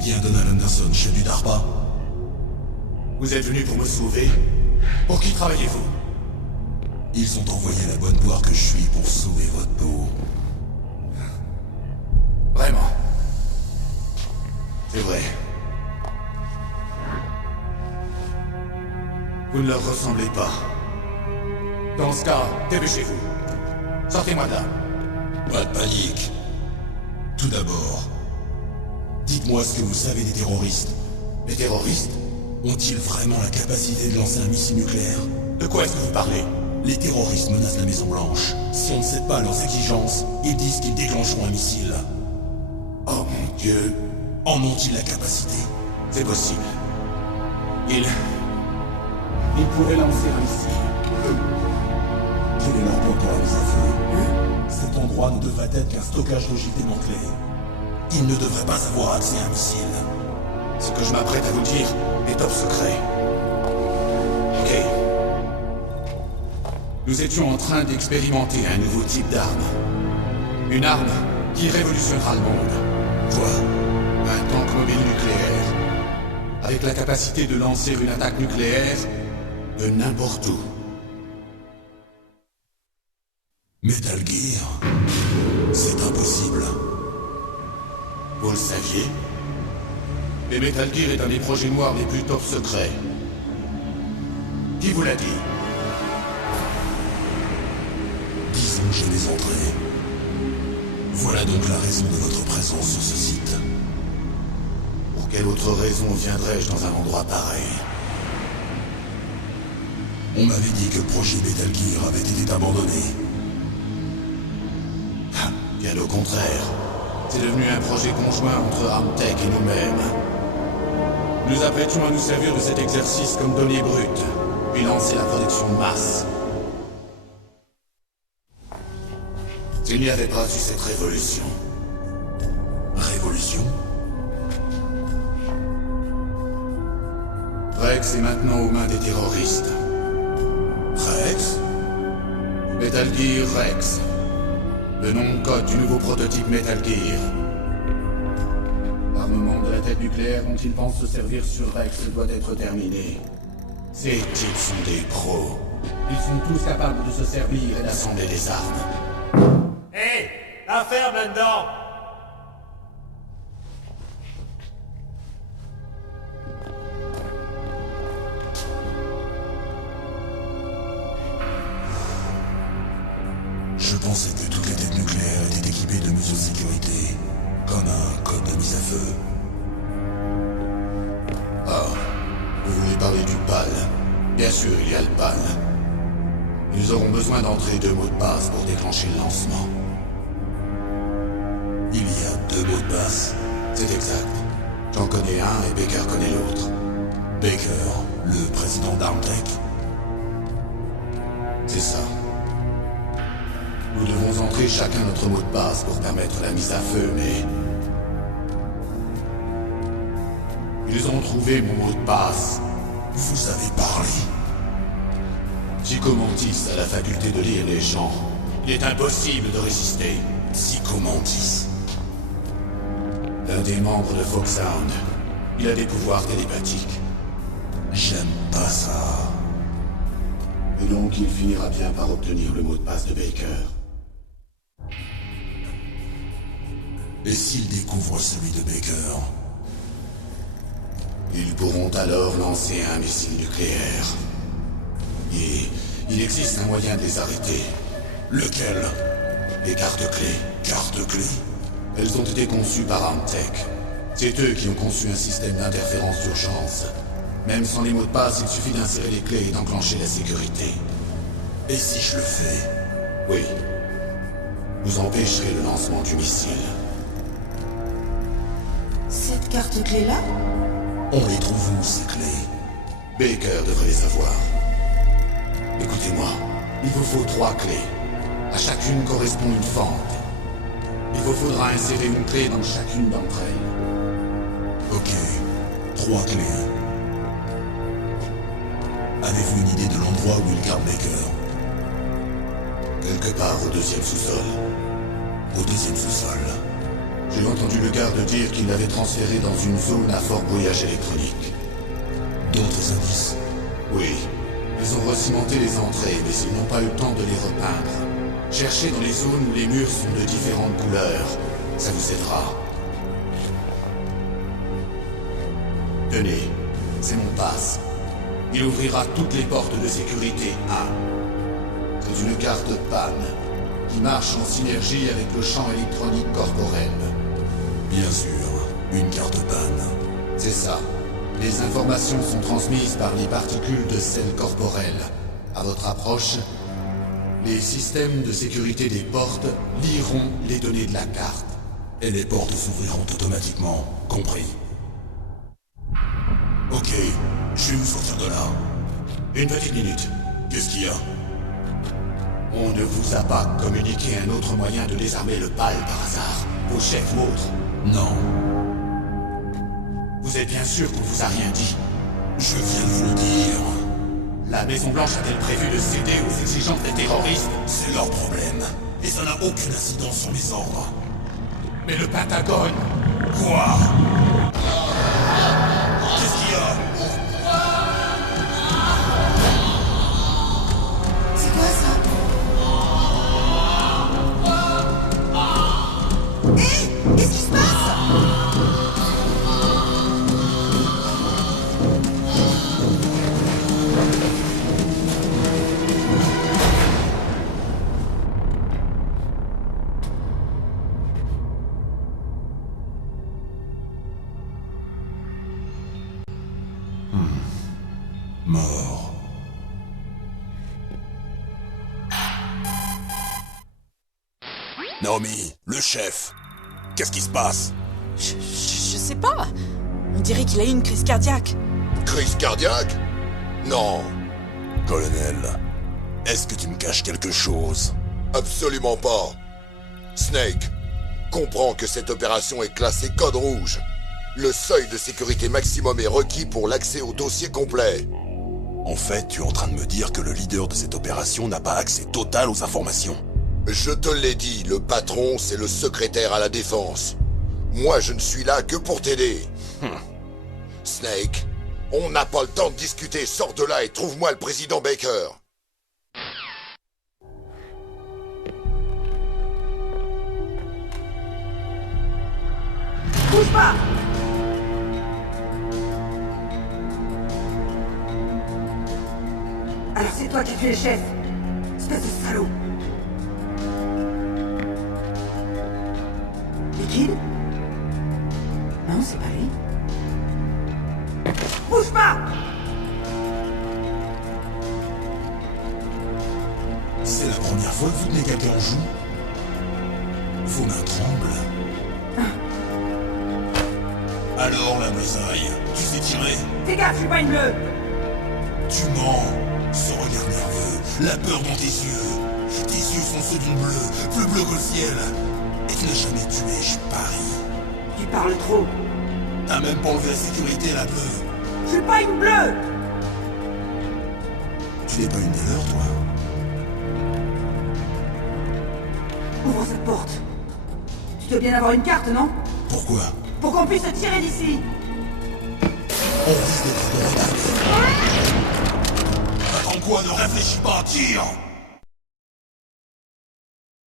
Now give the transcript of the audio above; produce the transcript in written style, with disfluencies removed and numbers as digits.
bien Donald Anderson, chef du DARPA? Vous êtes venu pour me sauver? Pour qui travaillez-vous? Ils ont envoyé la bonne poire que je suis pour sauver votre peau. Vraiment? C'est vrai. Vous ne leur ressemblez pas. Dans ce cas, dépêchez-vous. Sortez-moi de là. Pas de panique. Tout d'abord, dites-moi ce que vous savez des terroristes. Les terroristes? Ont-ils vraiment la capacité de lancer un missile nucléaire? De quoi est-ce que vous parlez? Les terroristes menacent la Maison Blanche. Si on ne sait pas leurs exigences, ils disent qu'ils déclencheront un missile. Oh mon Dieu. En ont-ils la capacité? C'est possible. Ils pourraient lancer un missile. Quel est leur plan pour la mise à feu? Cet endroit ne devrait être qu'un stockage logique démantelé. Ils ne devraient pas avoir accès à un missile. Ce que je m'apprête à vous dire est top secret. Ok. Nous étions en train d'expérimenter un nouveau type d'arme. Une arme qui révolutionnera le monde. Quoi? Un tank mobile nucléaire. Avec la capacité de lancer une attaque nucléaire de n'importe où. Metal Gear? C'est impossible. Vous le saviez? Et Metal Gear est un des projets noirs les plus top secrets. Qui vous l'a dit? Disons que je les entrés. Voilà donc la raison de votre présence sur ce site. Pour quelle autre raison viendrais-je dans un endroit pareil? On m'avait dit que le projet Metal Gear avait été abandonné. Bien au contraire. C'est devenu un projet conjoint entre Armtech et nous-mêmes. Nous apprêtions à nous servir de cet exercice comme donnée brute, puis lancer la production de masse. S'il n'y avait pas eu cette révolution. Révolution? Rex est maintenant aux mains des terroristes. Rex? Metal Gear Rex. Le nom de code du nouveau prototype Metal Gear. L'armement de la tête nucléaire dont ils pensent se servir sur Rex doit être terminé. Ces types sont des pros. Ils sont tous capables de se servir et d'assembler des armes. Hé, la ferme là-dedans! Je pensais que toutes les têtes nucléaires étaient équipées de mesures de sécurité, comme un code de mise à feu. Ah, vous voulez parler du PAL? Bien sûr, il y a le PAL. Nous aurons besoin d'entrer 2 mots de passe pour déclencher le lancement. Il y a 2 mots de passe. C'est exact. J'en connais un et Baker connaît l'autre. Baker, le président d'Armtech. C'est ça. Nous devons entrer chacun notre mot de passe pour permettre la mise à feu, mais... Ils ont trouvé mon mot de passe. Vous avez parlé. Chico Mantis a la faculté de lire les gens. Il est impossible de résister. Chico Mantis. L'un des membres de Foxhound. Il a des pouvoirs télépathiques. J'aime pas ça. Et donc il finira bien par obtenir le mot de passe de Baker. Et s'il découvre celui de Baker? Ils pourront alors lancer un missile nucléaire. Et il existe un moyen de les arrêter. Lequel? Les cartes-clés. Carte-clés? Elles ont été conçues par Armtech. C'est eux qui ont conçu un système d'interférence d'urgence. Même sans les mots de passe, il suffit d'insérer les clés et d'enclencher la sécurité. Et si je le fais? Oui. Vous empêcherez le lancement du missile. Cette carte-clé-là? On les trouve où, ces clés? Baker devrait les avoir. Écoutez-moi, il vous faut 3 clés. À chacune correspond une fente. Il vous faudra insérer une clé dans chacune d'entre elles. Ok. 3 clés. Avez-vous une idée de l'endroit où il garde Baker? Quelque part au 2e sous-sol. Au 2e sous-sol. J'ai entendu le garde dire qu'il l'avait transféré dans une zone à fort brouillage électronique. D'autres indices? Oui. Ils ont recimenté les entrées, mais ils n'ont pas eu le temps de les repeindre. Cherchez dans les zones où les murs sont de différentes couleurs. Ça vous aidera. Tenez, c'est mon passe. Il ouvrira toutes les portes de sécurité 1. C'est une carte panne qui marche en synergie avec le champ électronique corporel. Bien sûr, une carte panne. C'est ça. Les informations sont transmises par les particules de sel corporel. À votre approche, les systèmes de sécurité des portes liront les données de la carte. Et les portes s'ouvriront automatiquement, compris. Ok, je vais vous sortir de là. Une petite minute. Qu'est-ce qu'il y a? On ne vous a pas communiqué un autre moyen de désarmer le PAL par hasard, au chef ou autre? Non, Vous êtes bien sûr qu'on vous a rien dit? je viens de vous le dire. La Maison-Blanche a-t-elle prévu de céder aux exigences des terroristes? C'est leur problème. Et ça n'a aucune incidence sur mes ordres. Mais le Pentagone... Quoi? Qu'est-ce qu'il y a? C'est quoi ça? Hé! Qu'est-ce qui se passe? Mort. Naomi, le chef. Qu'est-ce qui se passe? Je sais pas. On dirait qu'il a eu une crise cardiaque. Crise cardiaque? Non, Colonel, est-ce que tu me caches quelque chose? absolument pas. Snake, comprends que cette opération est classée code rouge. Le seuil de sécurité maximum est requis pour l'accès au dossier complet. En fait, tu es en train de me dire que le leader de cette opération n'a pas accès total aux informations. Je te l'ai dit, le patron, c'est le secrétaire à la défense. Moi, je ne suis là que pour t'aider. Snake, on n'a pas le temps de discuter, sors de là et trouve-moi le président Baker. Bouge pas! Alors c'est toi qui as tué le chef, espèce de salaud. Liquide? Non, c'est pas lui. Bouge pas! C'est la première fois que vous tenez quelqu'un en joue? Vos mains tremblent. Alors, la besaille, tu sais tirer? Fais gaffe, je suis pas une bleue! Tu mens. Ce regard nerveux, la peur dans tes yeux. Tes yeux sont ceux d'une bleue, plus bleu que le ciel. Et tu n'as jamais tué, je parie. Tu parles trop. T'as même pas enlevé la sécurité, la bleue. Je suis pas une bleue! Tu n'es pas une des leurs, toi? Ouvre cette porte. Tu dois bien avoir une carte, non? Pourquoi? Pour qu'on puisse se tirer d'ici! On risque d'être retardé. Attends quoi? Ne réfléchis pas, tire!